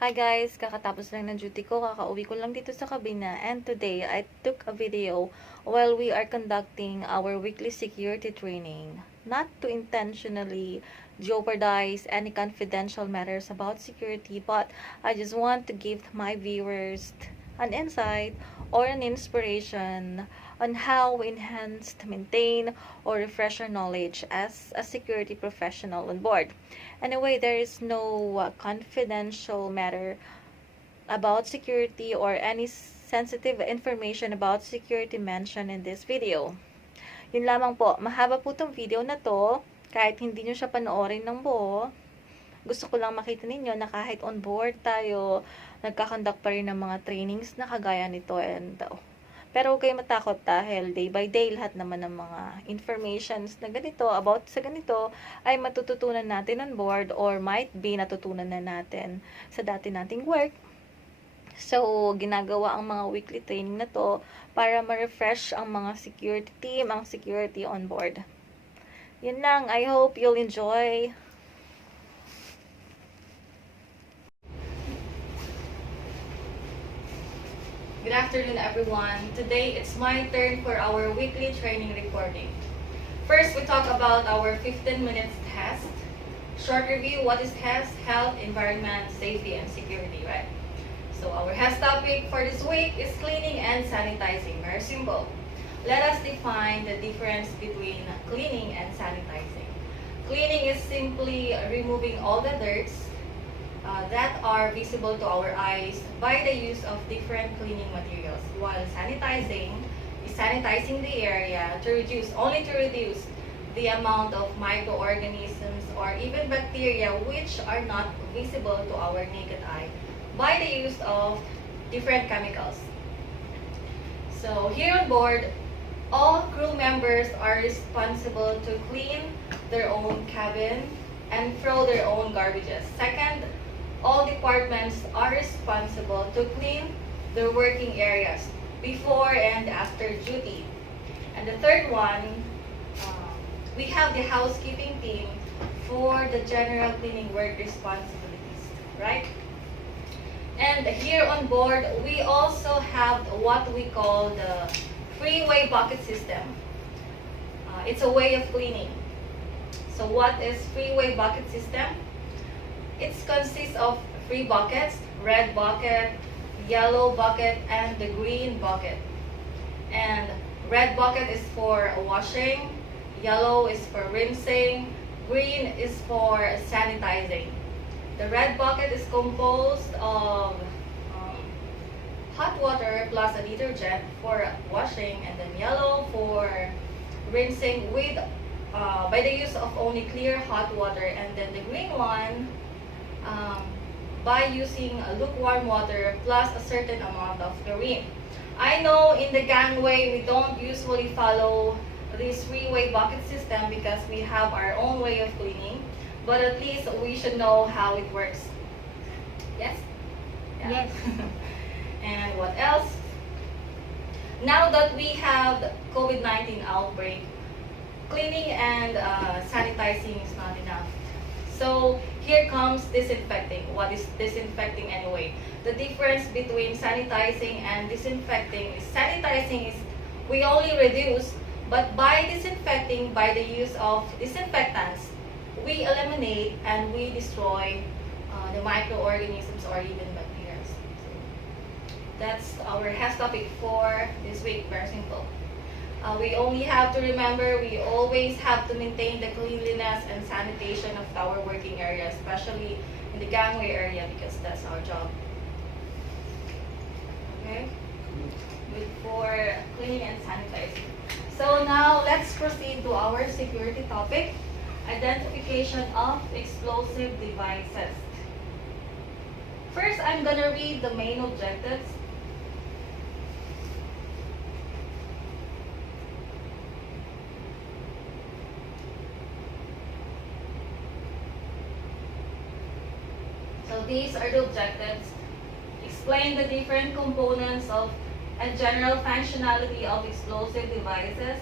Hi guys! Kakatapos lang ng duty ko, kakauwi ko lang dito sa kabina, and today I took a video while we are conducting our weekly security training. Not to intentionally jeopardize any confidential matters about security, but I just want to give my viewers an insight or an inspiration on how we enhance, maintain, or refresh our knowledge as a security professional on board. Anyway, there is no confidential matter about security or any sensitive information about security mentioned in this video. Yun lamang po, mahaba po tong video na to. Kahit hindi nyo siya panoorin ng buo, gusto ko lang makita ninyo na kahit on board tayo, nagkakandak pa rin ng mga trainings na kagaya nito. Pero huwag kayo matakot dahil day by day lahat naman ng mga informations na ganito, about sa ganito, ay matututunan natin on board or might be natutunan na natin sa dati nating work. So, ginagawa ang mga weekly training na to para ma-refresh ang mga security team, ang security on board. Yun lang. I hope you'll enjoy. Good afternoon, everyone. Today, it's my turn for our weekly training recording. First, we talk about our 15 minutes test. Short review, what is HES? Health, Environment, Safety, and Security, right? So, our HES topic for this week is cleaning and sanitizing. Very simple. Let us define the difference between cleaning and sanitizing. Cleaning is simply removing all the dirts that are visible to our eyes by the use of different cleaning materials, while sanitizing is sanitizing the area to reduce the amount of microorganisms or even bacteria which are not visible to our naked eye by the use of different chemicals. So here on board, all crew members are responsible to clean their own cabin and throw their own garbages. Second, all departments are responsible to clean their working areas before and after duty. And the third one, we have the housekeeping team for the general cleaning work responsibilities, right? And here on board, we also have what we call the Freeway bucket system. It's a way of cleaning. So what is Freeway bucket system? It consists of 3 buckets: red bucket, yellow bucket, and the green bucket. And red bucket is for washing, yellow is for rinsing, green is for sanitizing. The red bucket is composed of hot water plus a detergent for washing, and then yellow for rinsing with by the use of only clear hot water, and then the green one by using lukewarm water plus a certain amount of chlorine. I know in the gangway we don't usually follow this Freeway bucket system because we have our own way of cleaning, but at least we should know how it works. Yes? Yeah. Yes. And what else? Now that we have COVID-19 outbreak, cleaning and sanitizing is not enough. So here comes disinfecting. What is disinfecting anyway? The difference between sanitizing and disinfecting is sanitizing is we only reduce, but by disinfecting, by the use of disinfectants, we eliminate and we destroy the microorganisms or even bacteria. So that's our HES topic for this week. Very simple. We only have to remember we always have to maintain the cleanliness and sanitation of our working area, especially in the gangway area, because that's our job. Okay? Good for cleaning and sanitizing. So now let's proceed to our security topic, identification of explosive devices. First, I'm gonna read the main objectives. So these are the objectives. Explain the different components of and general functionality of explosive devices.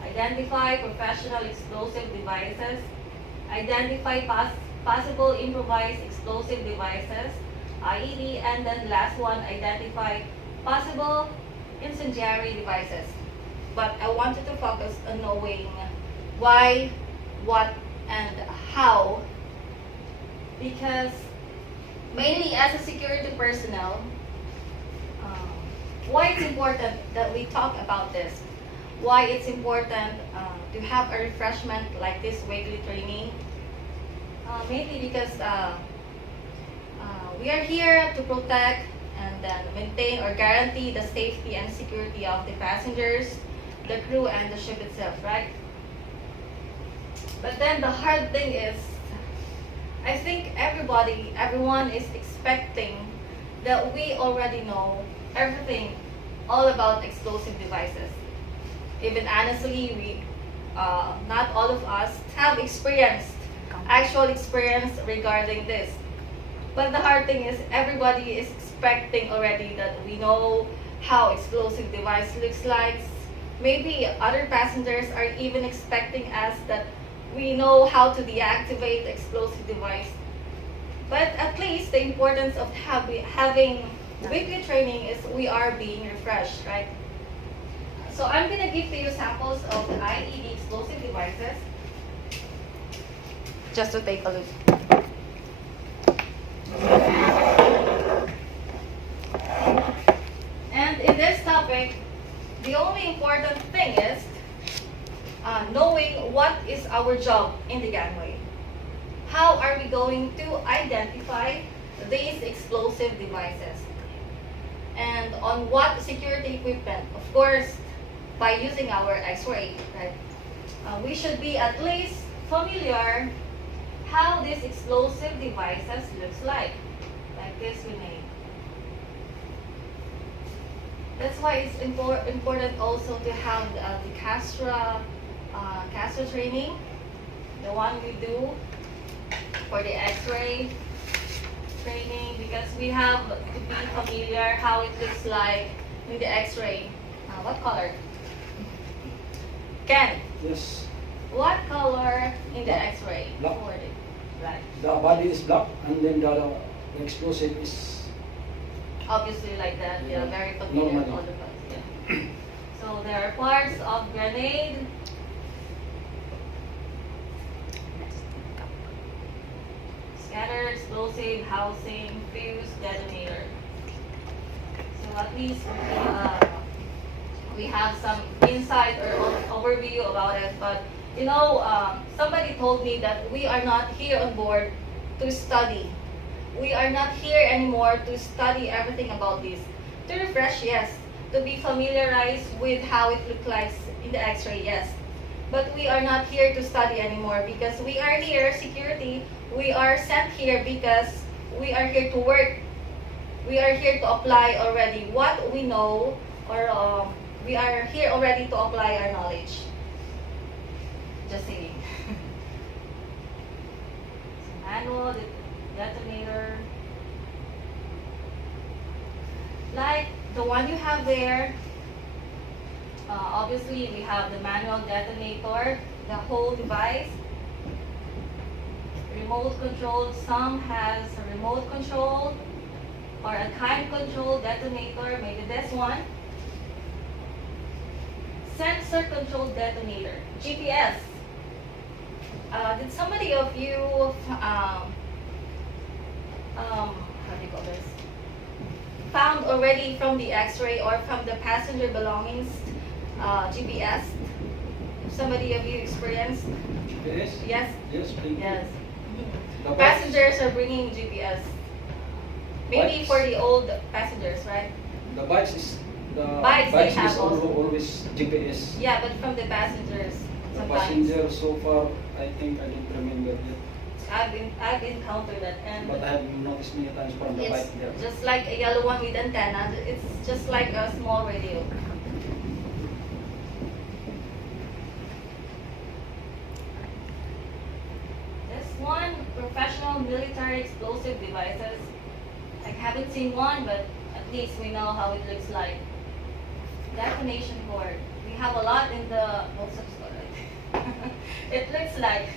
Identify professional explosive devices. Identify possible improvised explosive devices. IED, and then last one, identify possible incendiary devices. But I wanted to focus on knowing why, what, and how, because mainly as a security personnel, why it's important that we talk about this, why it's important to have a refreshment like this weekly training, mainly because we are here to protect and then maintain or guarantee the safety and security of the passengers, the crew, and the ship itself, right? But then the hard thing is, I think everyone is expecting that we already know everything all about explosive devices. Even honestly, not all of us have actual experience regarding this. But the hard thing is everybody is expecting already that we know how explosive device looks like. Maybe other passengers are even expecting us that we know how to deactivate explosive device. But at least the importance of having weekly training is we are being refreshed, right? So I'm gonna give to you samples of the IED explosive devices, just to take a look. And in this topic, the only important thing is knowing what is our job in the gangway. How are we going to identify these explosive devices? And on what security equipment? Of course, by using our X-ray, right? We should be at least familiar how these explosive devices looks like this we made. That's why it's important also to have the Castra training, the one we do for the X-ray training, because we have to be familiar how it looks like in the X-ray. What color? Ken? Yes. What color in the X-ray? Black. Black. The body is black, and then the explosive is Obviously like that, yeah, Yeah. very familiar Normally. all of us. Yeah. So there are parts of grenade, scatter, explosive, housing, fuse, detonator. So at least we have some insight or overview about it. But you know, somebody told me that we are not here on board to study. We are not here anymore to study everything about this. To refresh, yes. To be familiarized with how it looks like in the X-ray, yes. But we are not here to study anymore because we are here, security, we are sent here because we are here to work. We are here to apply already what we know, or we are here already to apply our knowledge. Just saying. So manual, detonator. Like the one you have there, obviously we have the manual detonator, the whole device, remote control. Some has a remote control or a time control detonator, maybe this one. Sensor control detonator, GPS. Did somebody of you, how do you call this? Found already from the X-ray or from the passenger belongings GPS? Somebody of you experienced? GPS? Yes? Yes, please. Yes. The Passengers are bringing GPS. Maybe Bikes. for the old passengers, right? The bikes is the Bikes they have is also. always GPS. Yeah, but from the passengers, The sometimes. passenger so far, I think I don't remember yet. I've encountered that, and But I have noticed many times from the it's bike there. just like a yellow one with antenna. It's just like a small radio. This one, professional military explosive devices. I haven't seen one, but at least we know how it looks like. Detonation board. We have a lot in the most of store, right? It looks like.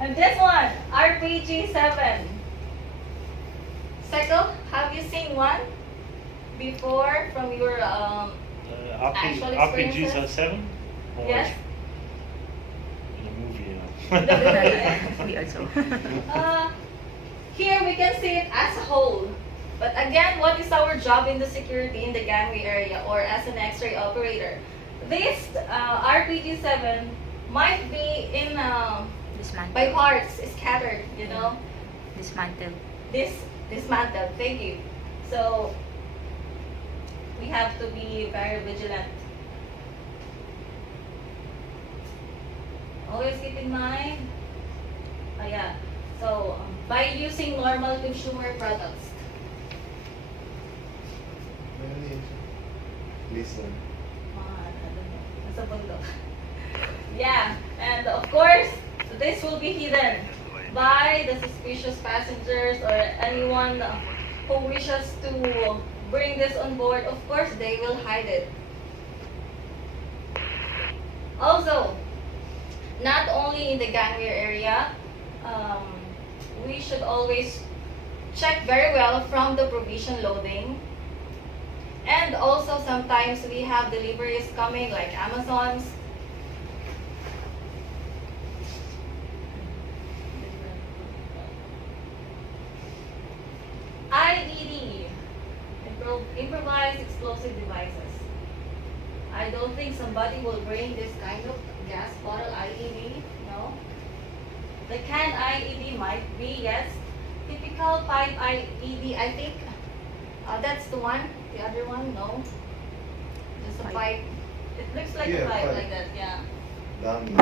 And this one, RPG-7. Cycle, have you seen one before from your actual RPGs experiences? are 7? Or Yes. in a movie, Me also. Here we can see it as a whole. But again, what is our job in the security in the gangway area or as an X-ray operator? This RPG-7 might be in by Dismantle. parts, scattered, you know. Dismantle. Dismantled. Thank you. So we have to be very vigilant. Always keep in mind. Yeah. So by using normal consumer products. Listen. Nasa bundok. Yeah, and of course, this will be hidden by the suspicious passengers or anyone who wishes to bring this on board. Of course, they will hide it. Also, not only in the gangway area, we should always check very well from the provision loading. And also sometimes we have deliveries coming like Amazon's. IED, improvised explosive devices. I don't think somebody will bring this kind of gas bottle IED, no? The can IED might be, yes. Typical pipe IED, I think that's the one. The other one, no. Just a pipe. It looks like a Yeah, pipe pipe. like that, yeah. Dami.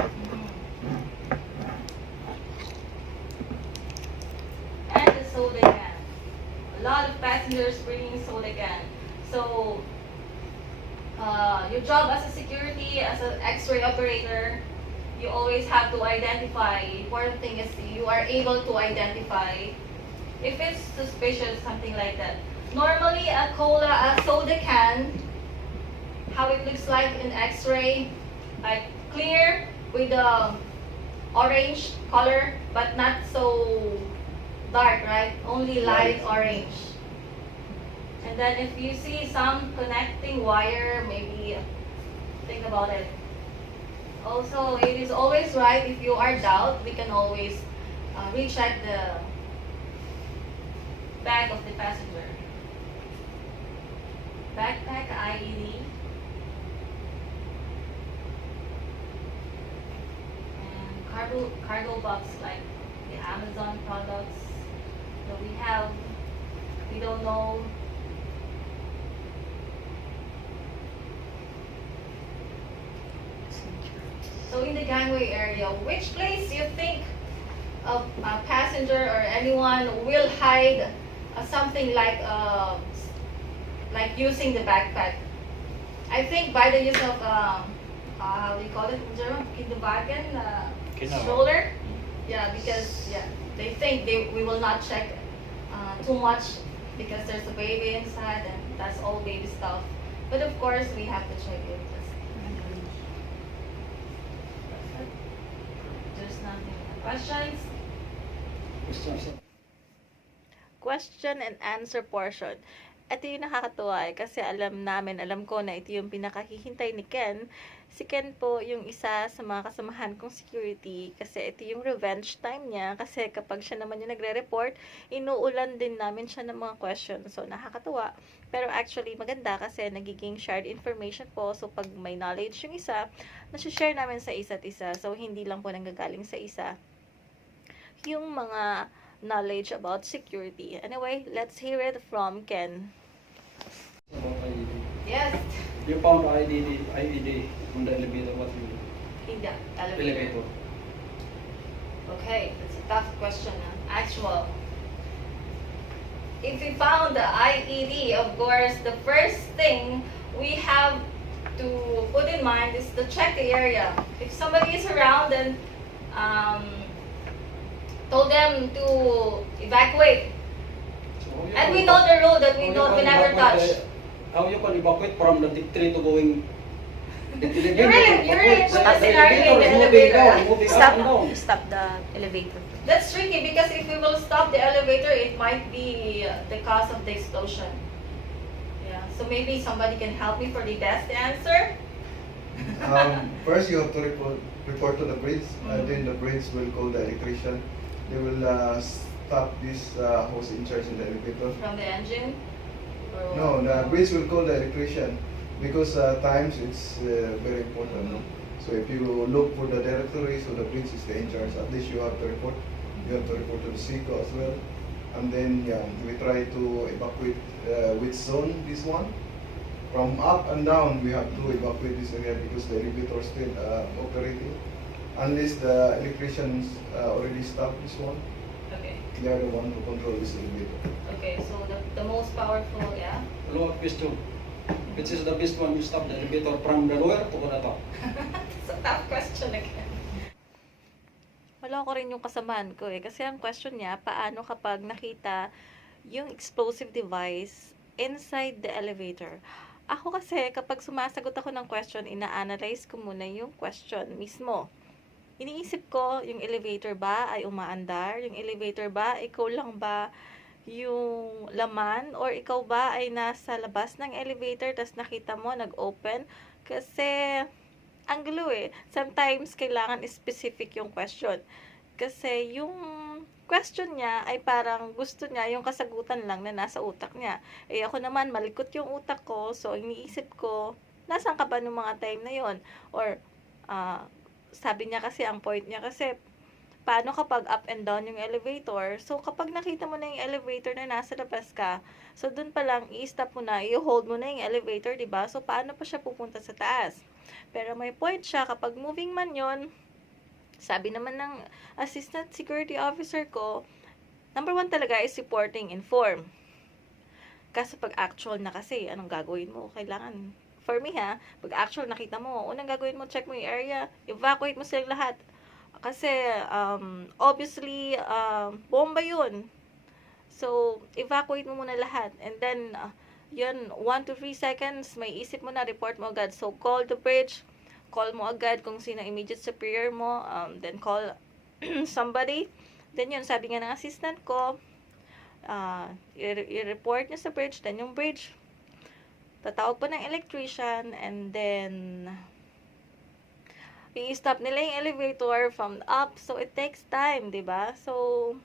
And the soda can. A lot of passengers bringing soda can. So, your job as a security, as an X-ray operator, you always have to identify. Important thing is you are able to identify if it's suspicious, something like that. Normally, a soda can, how it looks like in X-ray, like clear with the orange color, but not so dark, right? Only light orange. And then if you see some connecting wire, maybe think about it. Also, it is always right if you are doubt, we can always recheck the bag of the passenger. Backpack IED. And cargo box like the Amazon products that we have. We don't know. So in the gangway area, which place you think a passenger or anyone will hide something like using the backpack? I think by the use of how do you call it in German? Kinderwagen, Kinderwagen. stroller. Yeah, because they think we will not check too much because there's a baby inside and that's all baby stuff. But of course, we have to check it. There's nothing. Questions? Question and answer portion. Ito yung nakakatuwa kasi alam ko na ito yung pinakahihintay ni Ken. Si Ken po yung isa sa mga kasamahan kong security kasi ito yung revenge time niya kasi kapag siya naman yung nagre-report, inuulan din namin siya ng mga questions. So, nakakatuwa. Pero actually, maganda kasi nagiging shared information po. So, pag may knowledge yung isa, nasi-share namin sa isa't isa. So, hindi lang po nanggagaling sa isa yung mga knowledge about security. Anyway, let's hear it from Ken. About IED. Yes. You found IED on the elevator, what you Hindi. elevator? Okay, that's a tough question. Actual. If we found the IED, of course, the first thing we have to put in mind is to check the area. If somebody is around, then told them to evacuate. So And we know the rule that we never touch. How you can evacuate from the deep tree to going You really put the scenario in the Moving elevator. down, moving up Stop, and down. stop the elevator. That's tricky because if we will stop the elevator, it might be the cause of the explosion. Yeah, so maybe somebody can help me for the best answer. First, you have to report to the bridge. Then the bridge will call the electrician. They will stop this who's in charge in the elevator. From the engine? Or No, what? the bridge will call the electrician because times it's very important. No? So if you look for the directory, so the bridge is the in charge. At least you have to report. You have to report to the SICO as well. And then we try to evacuate which zone this one. From up and down, we have to evacuate this area because the elevator is still operating. Unless the electricians already stopped this one, Okay. they are the one who control this elevator. Okay, so the most powerful, yeah? Follow-up question. Which is the best one you stop the elevator from the lower to the top? It's a tough question again. Maloko rin yung kasamaan ko eh. Kasi ang question niya, paano kapag nakita yung explosive device inside the elevator? Ako kasi, kapag sumasagot ako ng question, ina-analyze ko muna yung question mismo. Iniisip ko, yung elevator ba ay umaandar? Yung elevator ba, ikaw lang ba yung laman? Or ikaw ba ay nasa labas ng elevator, tas nakita mo, nag-open? Kasi ang gulo eh. Sometimes, kailangan specific yung question. Kasi yung question niya ay parang gusto niya yung kasagutan lang na nasa utak niya. Eh ako naman, malikot yung utak ko. So, iniisip ko, nasaan ka ba nung mga time na yon? Or, sabi niya kasi, ang point niya kasi, paano kapag up and down yung elevator? So, kapag nakita mo na yung elevator na nasa labas ka, so dun pa lang, i-stop mo na, i-hold mo na yung elevator, diba? So, paano pa siya pupunta sa taas? Pero may point siya, kapag moving man yon, sabi naman ng assistant security officer ko, number 1 talaga is reporting, inform. Kasi pag actual na kasi, anong gagawin mo? Kailangan, for me ha, pag actual nakita mo, unang gagawin mo, check mo yung area, evacuate mo silang lahat. Kasi, obviously, bomba yun. So, evacuate mo muna lahat. And then, yun, 1 to 3 seconds, may isip mo na, report mo agad. So, call the bridge, call mo agad kung sino immediate superior mo, then call somebody. Then yun, sabi nga ng assistant ko, i-report niya sa bridge, then yung bridge, tatawag pa ng electrician, and then, i-stop nila yung elevator from up, so it takes time, diba? So,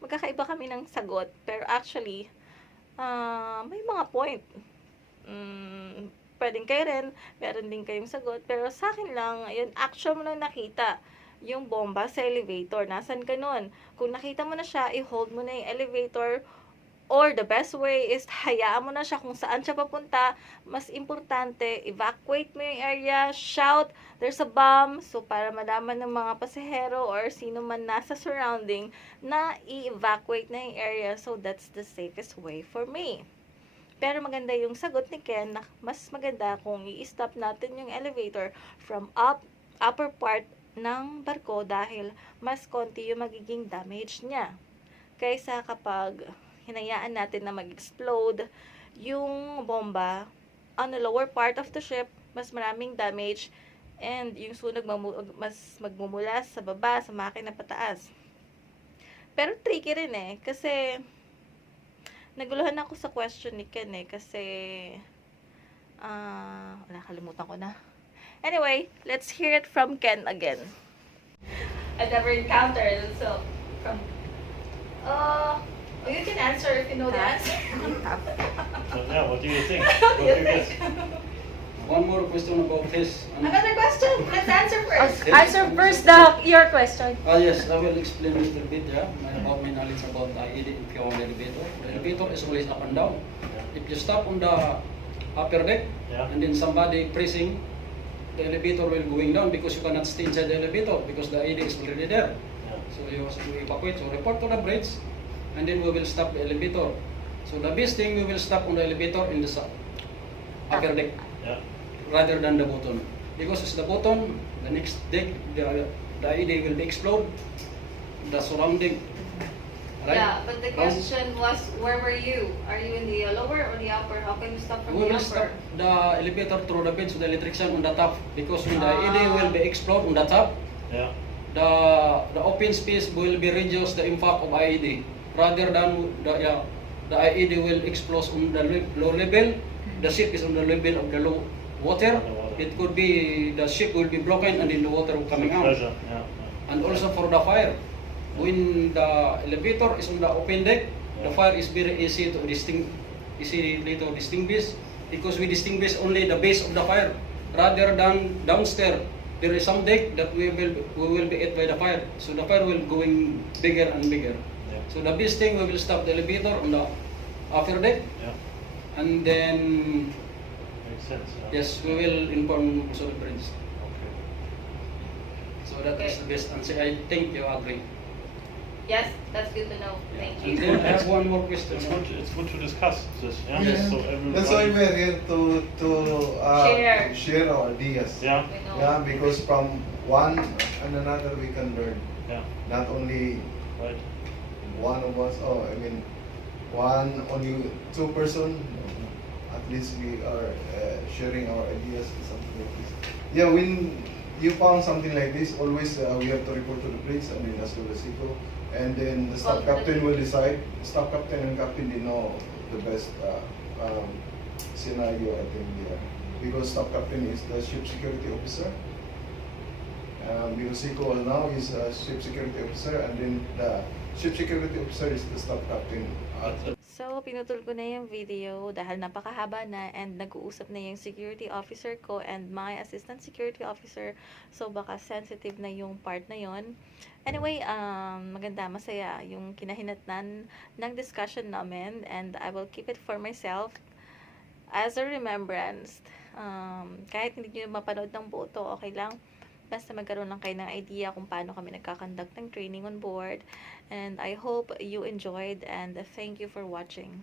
magkakaiba kami ng sagot, pero actually, may mga point. Pwedeng kayo rin, meron din kayong sagot. Pero sa akin lang, ayun, actual mo lang nakita yung bomba sa elevator. Nasaan ka nun? Kung nakita mo na siya, i-hold mo na yung elevator. Or the best way is, hayaan mo na siya kung saan siya papunta. Mas importante, evacuate mo yung area, shout, there's a bomb. So, para malaman ng mga pasahero or sino man nasa surrounding na i-evacuate na yung area. So, that's the safest way for me. Pero maganda yung sagot ni Ken na mas maganda kung i-stop natin yung elevator from upper part ng barko dahil mas konti yung magiging damage niya. Kaysa kapag hinayaan natin na mag-explode yung bomba on the lower part of the ship, mas maraming damage and yung sunog mas magmumula sa baba, sa makina pataas. Pero tricky rin eh, kasi naguluhan ako sa question ni Ken eh, kasi nakalimutan ko na. Anyway, let's hear it from Ken again. I've never encountered, so, from, you can answer if you know the answer. So yeah, what do you think? What do you guess? think? One more question about this. Another question? Let's answer first. Answer first your question. Yes, I will explain a little bit about my knowledge about IED if you're on the elevator. The elevator is always up and down. If you stop on the upper deck, and then somebody pressing, the elevator will going down because you cannot stay inside the elevator because the IED is already there. So you have to evacuate. So report to the bridge, and then we will stop the elevator. So the best thing, we will stop on the elevator in the upper deck. Rather than the bottom, because it's the bottom, the next deck, the IED will be explode, the surrounding right? Yeah, but the From- question was, where were you? Are you in the lower or the upper? How can you stop from We the will stop upper? the elevator through the bench of the electrician on the top because when the Ah. AED will be explode on the top, Yeah. the open space will be reduce the impact of IED rather than the IED will explode on the low level. The ship is on the level of the low water. On the water. It could be the ship will be broken and then the water will coming out. Pressure. Yeah. Yeah. And also for the fire, when the elevator is on the open deck, the Yeah. fire is very easy to distinguish because we distinguish only the base of the fire rather than downstairs. There is some deck that we will be hit by the fire, so the fire will going bigger and bigger. Yeah. So the best thing we will stop the elevator on the upper deck, Yeah. and then Makes sense. Yeah. yes, we will inform also the bridge. Okay. So that is the best answer. I think you agree. Yes, that's good to know. Thank And you. then I have one more question. It's good to discuss this. Yeah. Yeah. So everybody. That's why we're here to share our ideas. Yeah. We know. Yeah, because from one and another we can learn. Yeah. Not only Right. one of us, only two person, at least we are sharing our ideas and something like this. Yeah, when you found something like this, always we have to report to the bridge and then as to the SICO, and then the staff captain will decide. Staff captain and captain, they know the best scenario, I think, there. Because staff captain is the ship security officer. Because SICO now is a ship security officer, and then the ship security officer is the staff captain. So, pinutol ko na yung video dahil napakahaba na and nag-uusap na yung security officer ko and my assistant security officer. So, baka sensitive na yung part na yon. Anyway, maganda, masaya yung kinahinatnan ng discussion namin and I will keep it for myself as a remembrance. Kahit hindi nyo mapanood ng buo to, okay lang. Basta magkaroon lang kayo ng idea kung paano kami nagkakandak ng training on board. And I hope you enjoyed and thank you for watching.